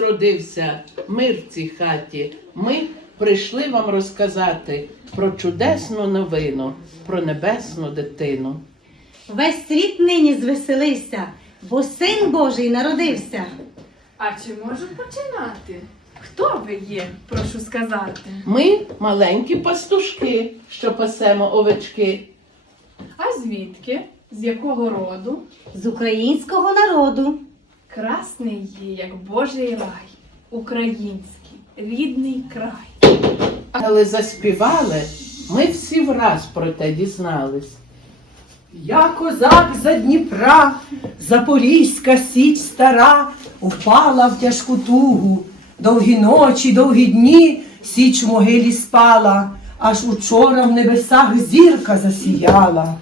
родився, мир в цій хаті. Ми прийшли вам розказати про чудесну новину, про небесну дитину. Весь світ нині звеселився, бо син Божий народився. А чи можу починати? Хто ви є, прошу сказати? Ми маленькі пастушки, що пасемо овечки. А звідки? З якого роду? З українського народу. Красний є, як Божий рай, український, рідний край. Але заспівали, ми всі враз про те дізнались. Я козак за Дніпра, Запорізька січ стара, Упала в тяжку тугу, довгі ночі, довгі дні, січ в могилі спала, аж учора в небесах зірка засіяла.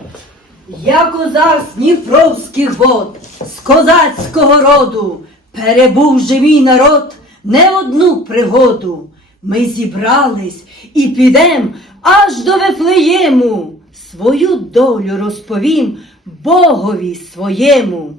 Я козак з вод, з козацького роду, перебув же мій народ не одну пригоду. Ми зібрались і підем аж до Вифлеєму. Свою долю розповім Богові своєму.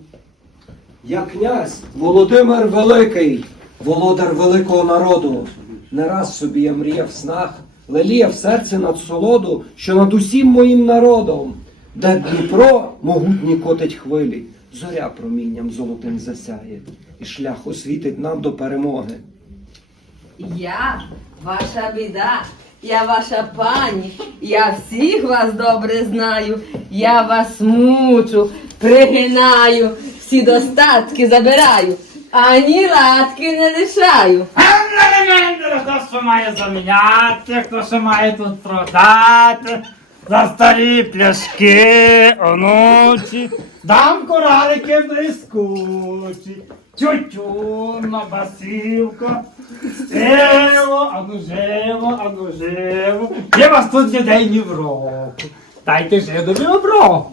Я князь Володимир Великий, володар великого народу. Не раз собі я мріяв в снах, леліяв серце над солоду, що над усім моїм народом, де Дніпро могутні котить хвилі, зоря промінням золотим засяє, і шлях освітить нам до перемоги. Я ваша біда, я ваша пані, я всіх вас добре знаю, я вас мучу, пригинаю, всі достатки забираю, ані латки не лишаю. Хто що має заміняти, хто що має тут продати, за старі пляшки, онучі, дам коралики блискучі, тютюна, басівка, живо, ану живо, ану живо, є вас тут людей ні в року, дайте жидові оброку.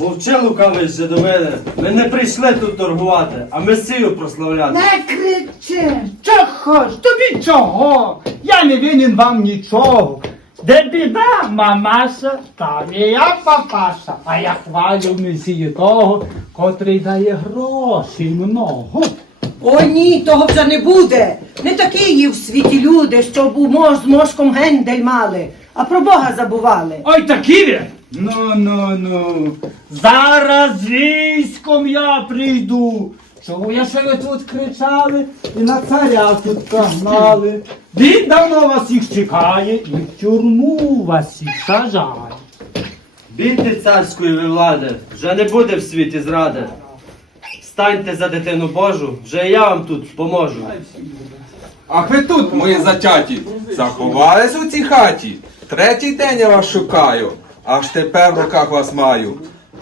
Мовчи, лукавий жидовине, ми не прийшли тут торгувати, а месію прославляти. Не кричи! Чого ж? Тобі чого? Я не винен вам нічого. Де біда, мамаша, там і я папаша, а я хвалю месію того, котрий дає грошей много. О, ні, того вже не буде. Не такі є в світі люди, щоб у мож з мошком гендель мали, а про Бога забували. Ой, такі ви? Ну, ну, ну. Зараз військом я прийду. Чого я ще ви тут кричали і на царя тут прогнали? Він давно вас їх чекає і в тюрму вас всіх сажає. Бідти царської ви влади, вже не буде в світі зради. Станьте за дитину Божу, вже я вам тут поможу. Ах ви тут, мої затяті, заховались у цій хаті. Третій день я вас шукаю, аж тепер в руках вас маю.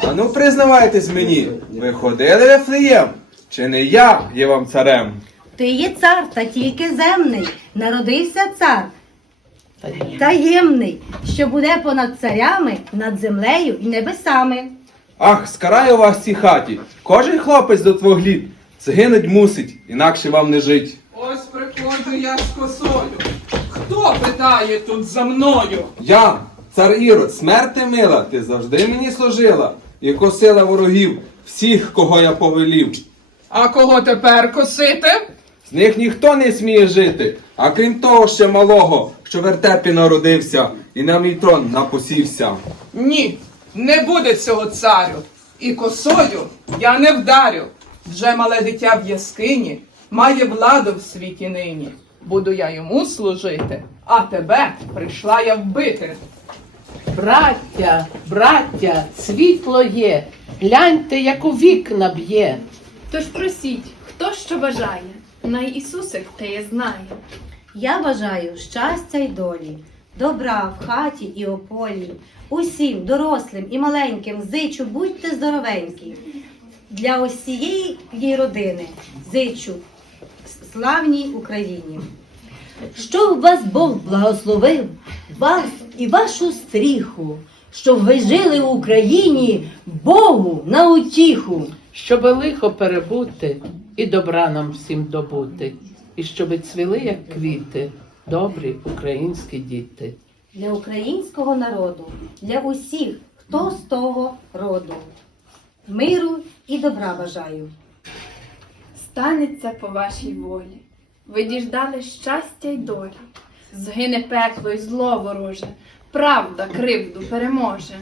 А ну признавайтесь мені, ви ходили в Ефлеєм? Чи не я є вам царем? Ти є цар, та тільки земний. Народився цар. Таємний, що буде понад царями, над землею і небесами. Ах, скараю вас цій хаті. Кожен хлопець до твого глід згинуть мусить, інакше вам не жить. Ось приходжу я з косою. Хто питає тут за мною? Я, цар Ірод, смерти мила, ти завжди мені служила, і косила ворогів, всіх, кого я повелів. А кого тепер косити? З них ніхто не сміє жити, а крім того ще малого, що в вертепі народився і на мій трон напосівся. Ні, не буде цього царю. І косою я не вдарю. Вже мале дитя в яскині має владу в світі нині. Буду я йому служити, а тебе прийшла я вбити. Браття, браття, світло є, гляньте, як у вікна б'є. Тож просіть, хто що бажає, най Ісусик теє знає. Я бажаю щастя й долі, добра в хаті і ополі. Усім, дорослим і маленьким, зичу, будьте здоровенькі. Для усієї родини зичу славній Україні. Щоб вас Бог благословив, вас і вашу стріху, щоб ви жили в Україні Богу на утіху. Щоби лихо перебути і добра нам всім добути, і щоби цвіли, як квіти, добрі українські діти. Для українського народу, для усіх, хто з того роду. Миру і добра бажаю. Станеться по вашій волі. Ви діждали щастя й долі. Згине пекло й зло вороже, правда кривду переможе.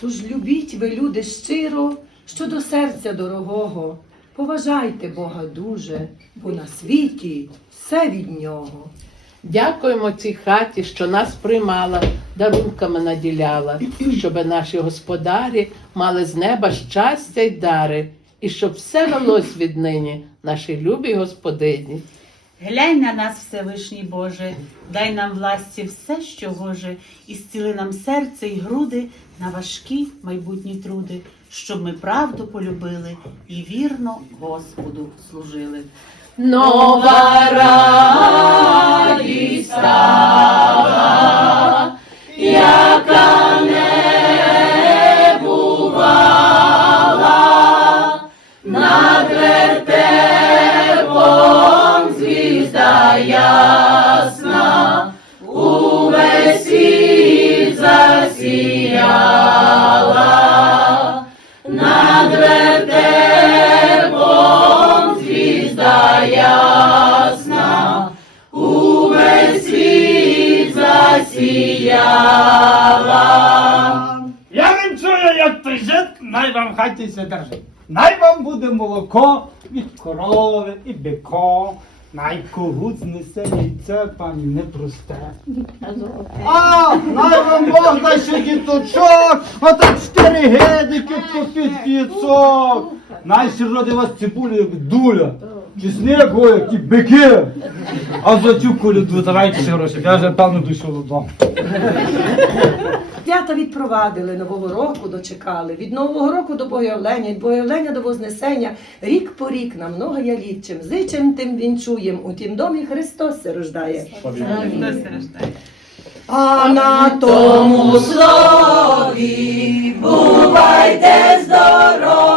Тож любіть ви, люди, щиро, що до серця дорогого. Поважайте Бога дуже, бо на світі все від нього. Дякуємо цій хаті, що нас приймала, дарунками наділяла, щоб наші господарі мали з неба щастя й дари, і щоб все велось віднині нашій любій господині. Глянь на нас, Всевишній Боже, дай нам власті все, що гоже, і зціли нам серце і груди на важкі майбутні труди, щоб ми правду полюбили і вірно Господу служили. Нова радість стала, засіяла. Я не чую, як той жит, най вам хаті се держить. Най вам буде молоко від корови і бико, най когут знесе яйце, пані не просте. А, най вам Бог дасть ще діточок, а так чотири гедики по під п'ятсот. Най ще роди вас цибулю, як дуля. Чесник, о, ті бики. А за цю коляду давайте ще гроші, я вже певно дійшов додому. Свята відпровадили, Нового року дочекали, від Нового року до Богоявлення, від Богоявлення до Вознесення, рік по рік на много я літ, чим зичем, тим вінчуєм, у тім домі Христос се рождає. А на тому слові бувайте здорові!